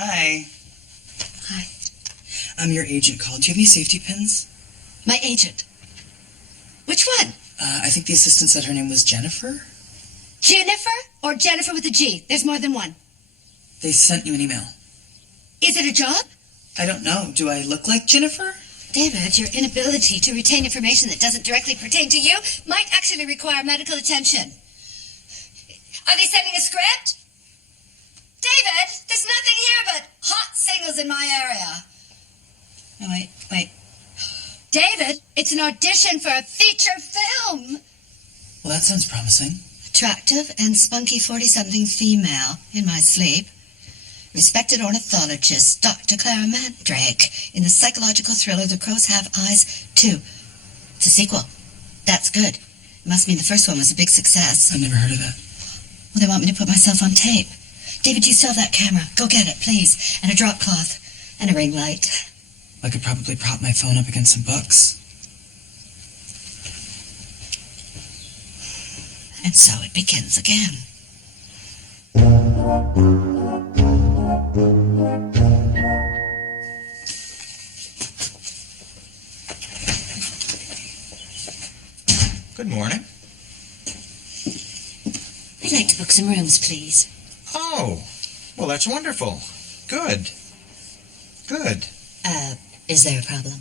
Hi. Hi. Your agent called. Do you have any safety pins? My agent? Which one? I think the assistant said her name was Jennifer. Jennifer or Jennifer with a G? There's more than one. They sent you an email. Is it a job? I don't know. Do I look like Jennifer? David, your inability to retain information that doesn't directly pertain to you might actually require medical attention. Are they sending a script? David, there's nothing here but hot singles in my area. No, wait. David, it's an audition for a feature film. Well, that sounds promising. Attractive and spunky 40-something female in my sleep. Respected ornithologist Dr. Clara Mandrake in the psychological thriller The Crows Have Eyes 2. It's a sequel. That's good. It must mean the first one was a big success. I've never heard of that. Well, they want me to put myself on tape. David, you still have that camera? Go get it, please. And a drop cloth. And a ring light. I could probably prop my phone up against some books. And so it begins again. Good morning. I'd like to book some rooms, please. Oh, well, that's wonderful. Good. Is there a problem?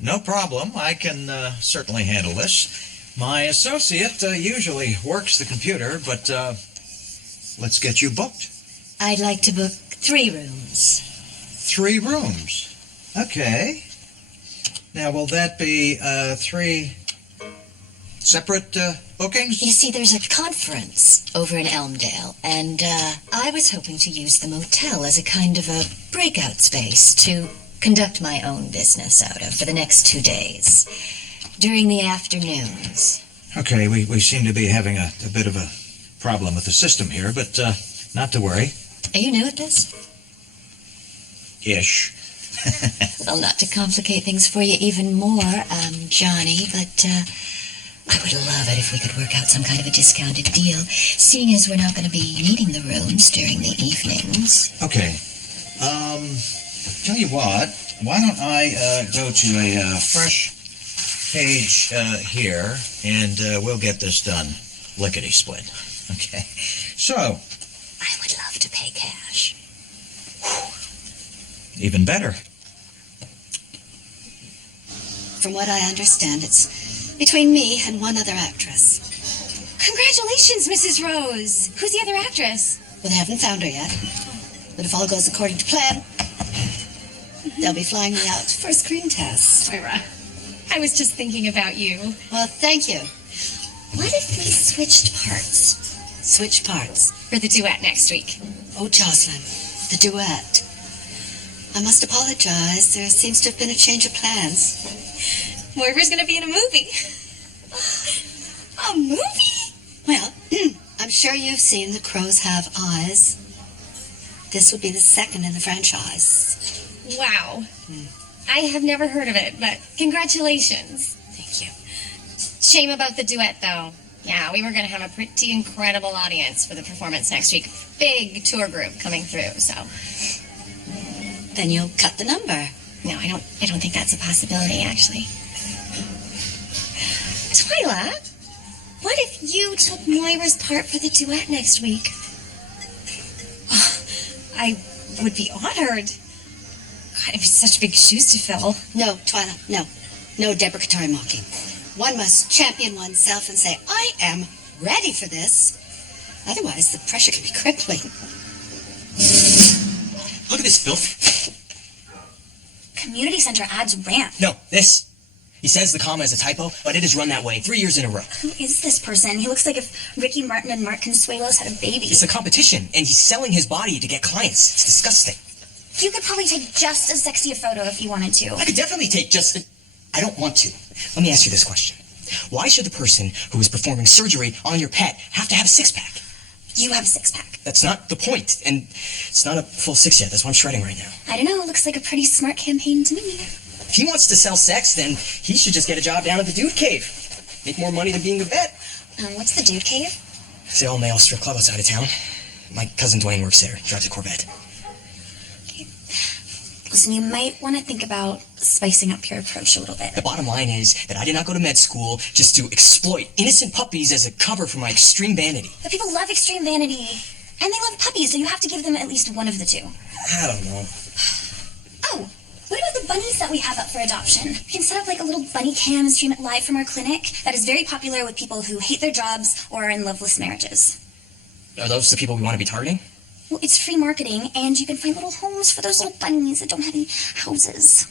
No problem. I can certainly handle this. My associate usually works the computer, but let's get you booked. I'd like to book 3 rooms. 3 rooms. Okay. Now, will that be 3 separate bookings? You see, there's a conference over in Elmdale, and I was hoping to use the motel as a kind of a breakout space to conduct my own business out of for the next 2 days, during the afternoons. Okay, we seem to be having a bit of a problem with the system here, but not to worry. Are you new at this? Ish. Well, not to complicate things for you even more, Johnny, but I would love it if we could work out some kind of a discounted deal, seeing as we're not going to be needing the rooms during the evenings. Okay. Tell you what, why don't I go to a fresh page here, and we'll get this done lickety-split. Okay. So. I would love to pay cash. Even better. From what I understand, it's between me and one other actress. Congratulations, Mrs. Rose. Who's the other actress? Well, they haven't found her yet. But if all goes according to plan, they'll be flying me out for a screen test. Moira, I was just thinking about you. Well, thank you. What if we switched parts? Switch parts? For the duet next week. Oh, Jocelyn, the duet. I must apologize. There seems to have been a change of plans. Moira's going to be in a movie. A movie? Well, I'm sure you've seen The Crows Have Eyes. This would be the second in the franchise. Wow. I have never heard of it, but congratulations. Thank you. Shame about the duet, though. Yeah, we were going to have a pretty incredible audience for the performance next week. Big tour group coming through, so. Then you'll cut the number. No, I don't think that's a possibility, actually. Twyla, what if you took Moira's part for the duet next week? Oh, I would be honored. God, it'd be such big shoes to fill. No, Twyla, no. No deprecatory mocking. One must champion oneself and say, I am ready for this. Otherwise, the pressure can be crippling. Look at this filth. Community center ads rant. No, this. He says the comma is a typo, but it is run that way 3 years in a row. Who is this person? He looks like if Ricky Martin and Mark Consuelos had a baby. It's a competition, and he's selling his body to get clients. It's disgusting. You could probably take just as sexy a photo if you wanted to. I could definitely take just I don't want to. Let me ask you this question. Why should the person who is performing surgery on your pet have to have a six-pack? You have a six-pack. That's not the point, and it's not a full 6 yet. That's why I'm shredding right now. I don't know. It looks like a pretty smart campaign to me. If he wants to sell sex, then he should just get a job down at the Dude Cave. Make more money than being a vet. What's the Dude Cave? It's the all-male strip club outside of town. My cousin Dwayne works there, drives a Corvette. Okay. Listen, you might want to think about spicing up your approach a little bit. The bottom line is that I did not go to med school just to exploit innocent puppies as a cover for my extreme vanity. But people love extreme vanity, and they love puppies, so you have to give them at least one of the two. I don't know. Oh, what about the bunnies that we have up for adoption? We can set up like a little bunny cam and stream it live from our clinic. That is very popular with people who hate their jobs or are in loveless marriages. Are those the people we want to be targeting? Well, it's free marketing, and you can find little homes for those little bunnies that don't have any houses.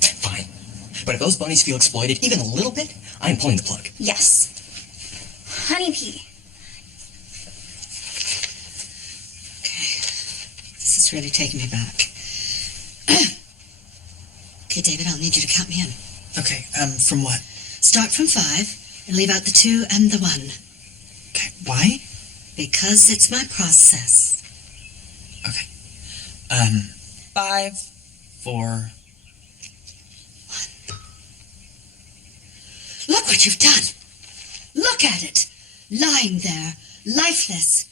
Fine. But if those bunnies feel exploited even a little bit, I am pulling the plug. Yes. Honeybee. This is really taking me back. Okay, David, I'll need you to count me in. Okay, from what? Start from 5 and leave out the 2 and the 1. Okay, why? Because it's my process. Okay. 5, 4... Look what you've done. Look at it. Lying there, lifeless.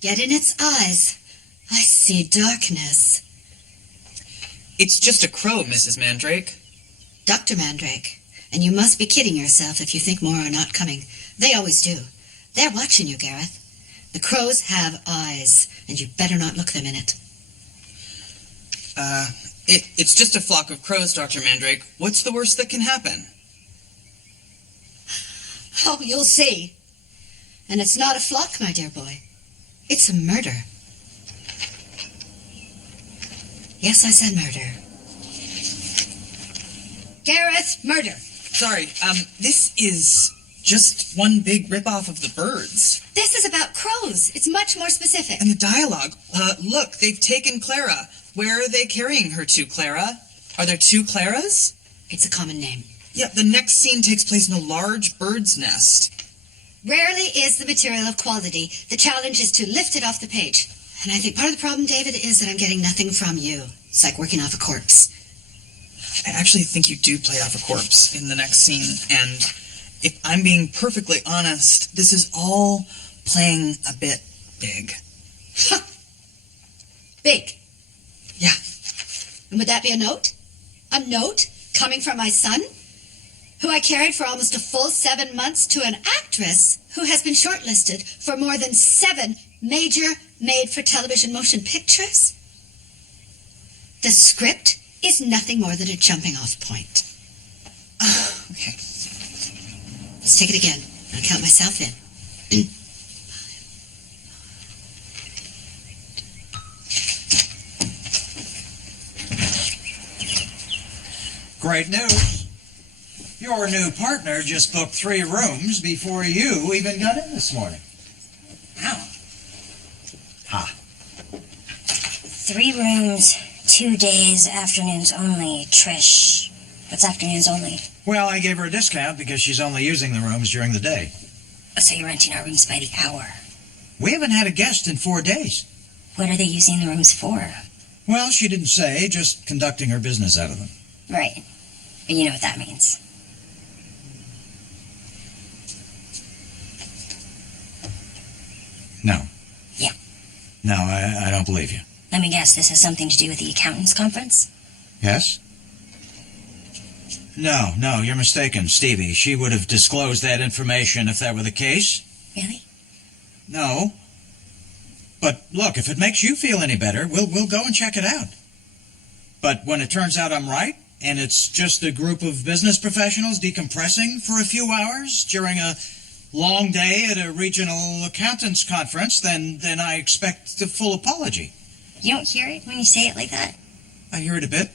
Yet in its eyes, I see darkness. It's just a crow, Mrs. Mandrake. Dr. Mandrake, and you must be kidding yourself if you think more are not coming. They always do. They're watching you, Gareth. The crows have eyes, and you better not look them in it. It's just a flock of crows, Dr. Mandrake. What's the worst that can happen? Oh, you'll see. And it's not a flock, my dear boy. It's a murder. Yes, I said murder. Gareth, murder. Sorry, this is just one big ripoff of the birds. This is about crows. It's much more specific. And the dialogue. Look, they've taken Clara. Where are they carrying her to, Clara? Are there 2 Claras? It's a common name. Yeah, the next scene takes place in a large bird's nest. Rarely is the material of quality. The challenge is to lift it off the page. And I think part of the problem, David, is that I'm getting nothing from you. It's like working off a corpse. I actually think you do play off a corpse in the next scene, and if I'm being perfectly honest, this is all playing a bit big. Ha! Big. Yeah. And would that be a note? A note coming from my son, who I carried for almost a full 7 months, to an actress who has been shortlisted for more than 7 major made-for-television motion pictures? The script is nothing more than a jumping-off point. Okay. Let's take it again. I'll count myself in. Great news. Your new partner just booked 3 rooms before you even got in this morning. How? Ha. 3 rooms, 2 days, afternoons only. Trish. What's afternoons only? Well, I gave her a discount because she's only using the rooms during the day. Oh, so you're renting our rooms by the hour. We haven't had a guest in 4 days. What are they using the rooms for? Well, she didn't say, just conducting her business out of them. Right. And you know what that means. No. Yeah. No, I don't believe you. Let me guess, this has something to do with the accountants conference? Yes? No, you're mistaken, Stevie. She would have disclosed that information if that were the case. Really? No. But look, if it makes you feel any better, we'll go and check it out. But when it turns out I'm right, and it's just a group of business professionals decompressing for a few hours during a long day at a regional accountants conference, then I expect a full apology. You don't hear it when you say it like that? I hear it a bit.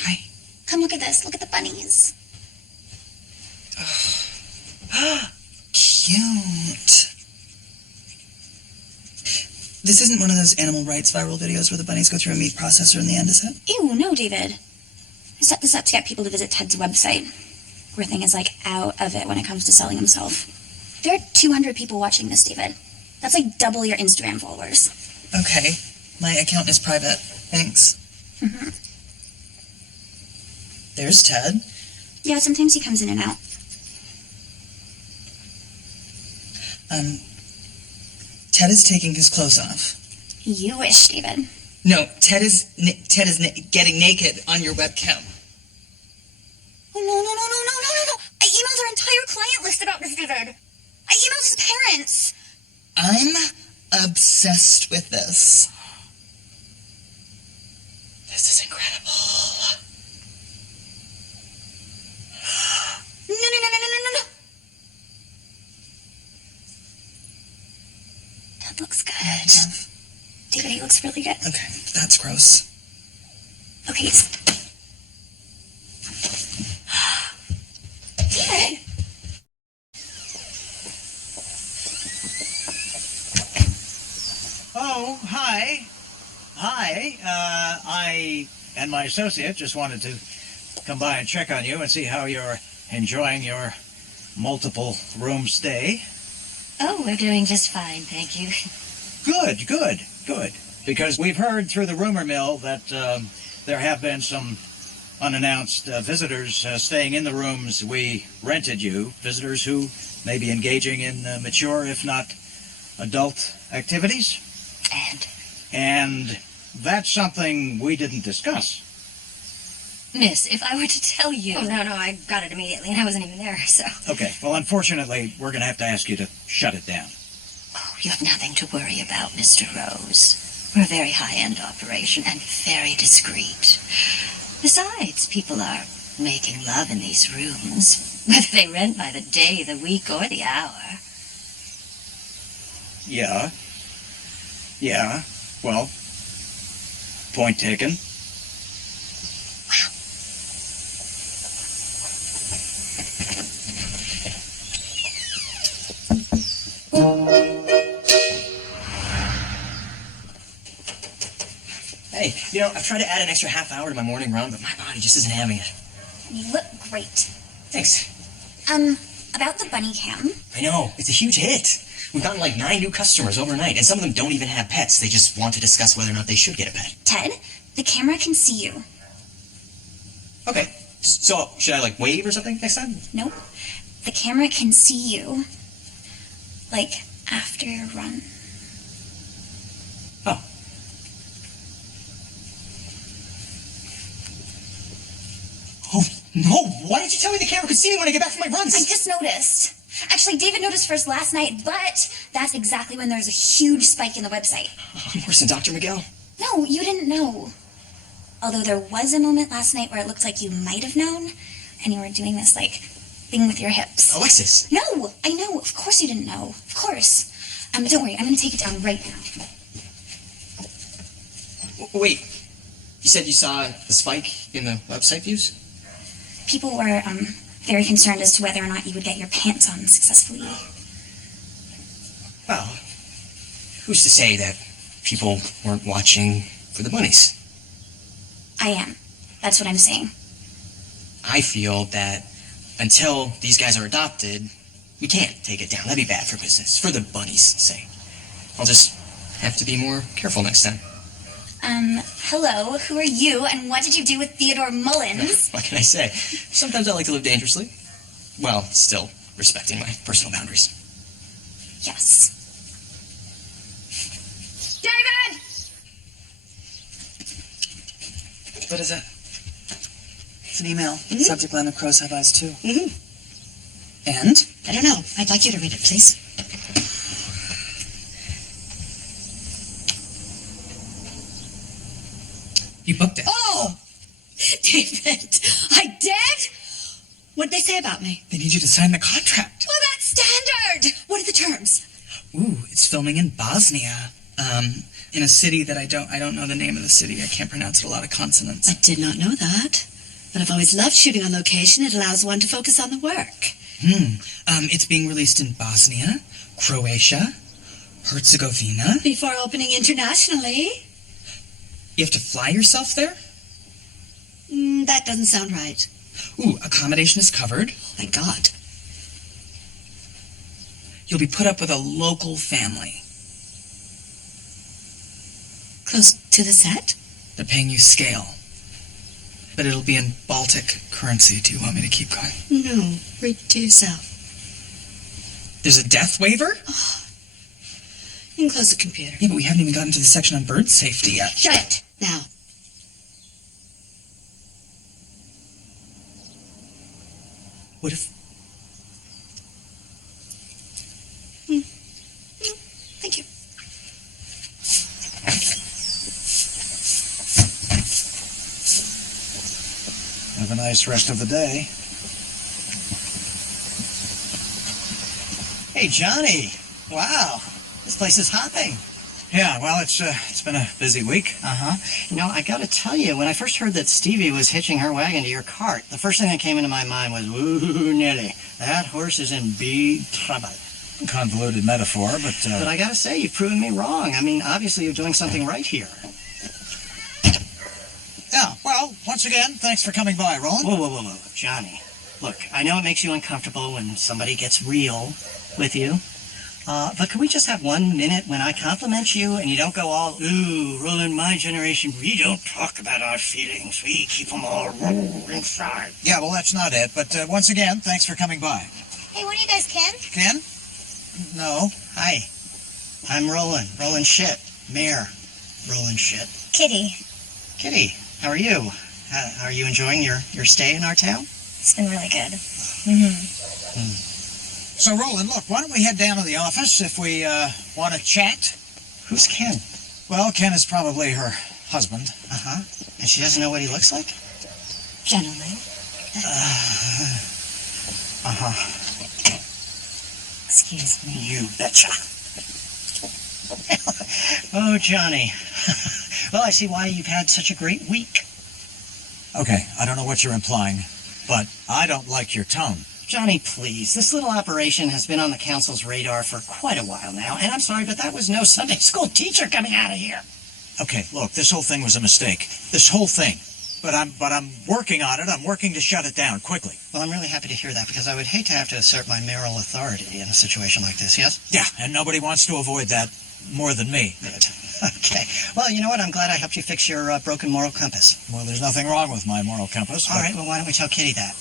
Hi. Come look at this. Look at the bunnies. Cute. This isn't one of those animal rights viral videos where the bunnies go through a meat processor in the end, is it? Ew, no, David. I set this up to get people to visit Ted's website, where Thing is, like, out of it when it comes to selling himself. There are 200 people watching this, David. That's like double your Instagram followers. Okay. My account is private. Thanks. Mm-hmm. There's Ted. Yeah, sometimes he comes in and out. Ted is taking his clothes off. You wish, David. No, Ted is getting naked on your webcam. Oh, no. I emailed our entire client list about this, David. I emailed his parents. I'm obsessed with this. This is incredible. No. That looks good. David, he looks really good. Okay, that's gross. Okay, David! Oh, hi. I and my associate just wanted to come by and check on you and see how you're enjoying your multiple room stay. Oh, we're doing just fine, thank you. Good. Because we've heard through the rumor mill that there have been some unannounced visitors staying in the rooms we rented you. Visitors who may be engaging in mature, if not adult, activities. And that's something we didn't discuss. Miss, if I were to tell you... Oh, no, I got it immediately, and I wasn't even there, so... Okay, well, unfortunately, we're going to have to ask you to shut it down. Oh, you have nothing to worry about, Mr. Rose. We're a very high-end operation and very discreet. Besides, people are making love in these rooms, whether they rent by the day, the week, or the hour. Yeah, well, point taken. Hey, I've tried to add an extra half hour to my morning run, but my body just isn't having it. You look great. Thanks. About the bunny cam. I know, it's a huge hit. We've gotten like 9 new customers overnight, and some of them don't even have pets. They just want to discuss whether or not they should get a pet. Ted, the camera can see you. Okay, so should I wave or something next time? Nope. The camera can see you. After your run. Oh. Oh, no! Why didn't you tell me the camera could see me when I get back from my runs? I just noticed. Actually, David noticed first last night, but that's exactly when there's a huge spike in the website. I'm worse than Dr. Miguel. No, you didn't know. Although there was a moment last night where it looked like you might have known, and you were doing this, thing with your hips. Alexis! No, I know. Of course you didn't know. Of course. Don't worry. I'm going to take it down right now. Wait. You said you saw the spike in the website views? People were, very concerned as to whether or not you would get your pants on successfully. Well, who's to say that people weren't watching for the bunnies? I am. That's what I'm saying. I feel that until these guys are adopted, we can't take it down. That'd be bad for business, for the bunnies' sake. I'll just have to be more careful next time. Hello, who are you, and what did you do with Theodore Mullins? What can I say? Sometimes I like to live dangerously. Well, still respecting my personal boundaries. Yes. David! What is it? It's an email. Subject line of Crows Have Eyes too. And? I don't know. I'd like you to read it, please. You booked it. Oh! David, I did? What'd they say about me? They need you to sign the contract. Well, that's standard. What are the terms? Ooh, it's filming in Bosnia. In a city that I don't know the name of the city. I can't pronounce it, a lot of consonants. I did not know that. But I've always loved shooting on location. It allows one to focus on the work. It's being released in Bosnia, Croatia, Herzegovina. Before opening internationally. You have to fly yourself there? That doesn't sound right. Ooh, accommodation is covered. Thank God. You'll be put up with a local family. Close to the set? They're paying you scale. But it'll be in Baltic currency. Do you want me to keep going? No, read it to yourself. There's a death waiver? You can close the computer. Yeah, but we haven't even gotten to the section on bird safety yet. Shut it! Now. What if... Thank you. Have a nice rest of the day. Hey, Johnny. Wow. This place is hopping. Yeah, well, it's been a busy week. You know, I gotta tell you, when I first heard that Stevie was hitching her wagon to your cart, the first thing that came into my mind was, ooh, Nelly, that horse is in big trouble. Convoluted metaphor, but But I gotta say, you've proven me wrong. I mean, obviously you're doing something right here. yeah, well, once again, thanks for coming by, Roland. Whoa, Johnny. Look, I know it makes you uncomfortable when somebody gets real with you. But can we just have 1 minute when I compliment you and you don't go all, ooh, Roland, my generation, we don't talk about our feelings. We keep them all inside. Yeah, well, that's not it, but once again, thanks for coming by. Hey, what are you guys, Ken? Ken? No. Hi, I'm Roland Schitt, Mayor Roland Schitt. Kitty. Kitty, how are you? Are you enjoying your stay in our town? It's been really good. So, Roland, look, why don't we head down to the office if we want to chat? Who's Ken? Well, Ken is probably her husband. Uh-huh. And she doesn't know what he looks like? Gentlemen. Uh-huh. Excuse me. You betcha. Oh, Johnny. Well, I see why you've had such a great week. Okay, I don't know what you're implying, but I don't like your tone. Johnny, please. This little operation has been on the council's radar for quite a while now, and I'm sorry, but that was no Sunday school teacher coming out of here. Okay, look, this whole thing was a mistake. This whole thing. But I'm working on it. I'm working to shut it down quickly. Well, I'm really happy to hear that, because I would hate to have to assert my mayoral authority in a situation like this, yes? Yeah, and nobody wants to avoid that more than me. Good. Okay. Well, you know what? I'm glad I helped you fix your broken moral compass. Well, there's nothing wrong with my moral compass. All right, well, why don't we tell Kitty that?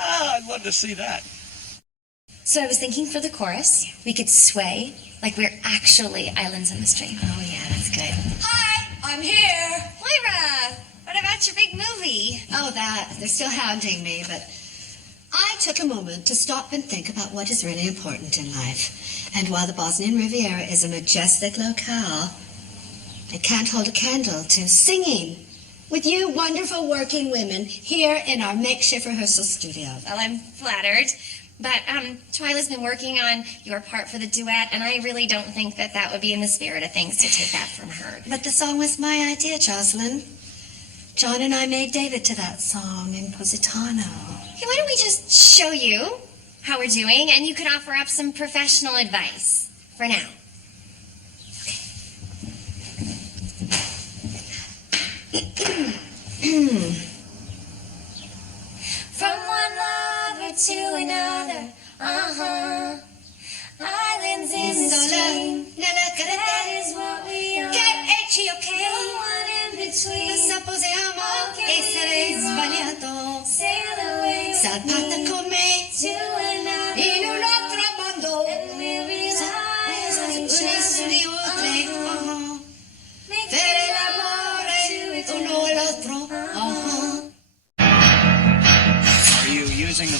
I'd love to see that. So I was thinking for the chorus, we could sway like we're actually islands in the stream. Oh, yeah, that's good. Hi, I'm here. Moira, what about your big movie? Oh, that. They're still hounding me, but I took a moment to stop and think about what is really important in life. And while the Bosnian Riviera is a majestic locale, it can't hold a candle to singing with you wonderful working women here in our makeshift rehearsal studio. Well, I'm flattered. But Twyla's been working on your part for the duet, and I really don't think that would be in the spirit of things to take that from her. But the song was my idea, Jocelyn. John and I made David to that song in Positano. Hey, why don't we just show you how we're doing, and you could offer up some professional advice for now. From one lover to another, islands in the stream, that is what we are. No one in between. Essere sbagliato. Sail away Salpata con me to another, in un altro mondo. and we'll realize Unirsi di oltre. make Per it l'amore to uno all'altro. Are you using the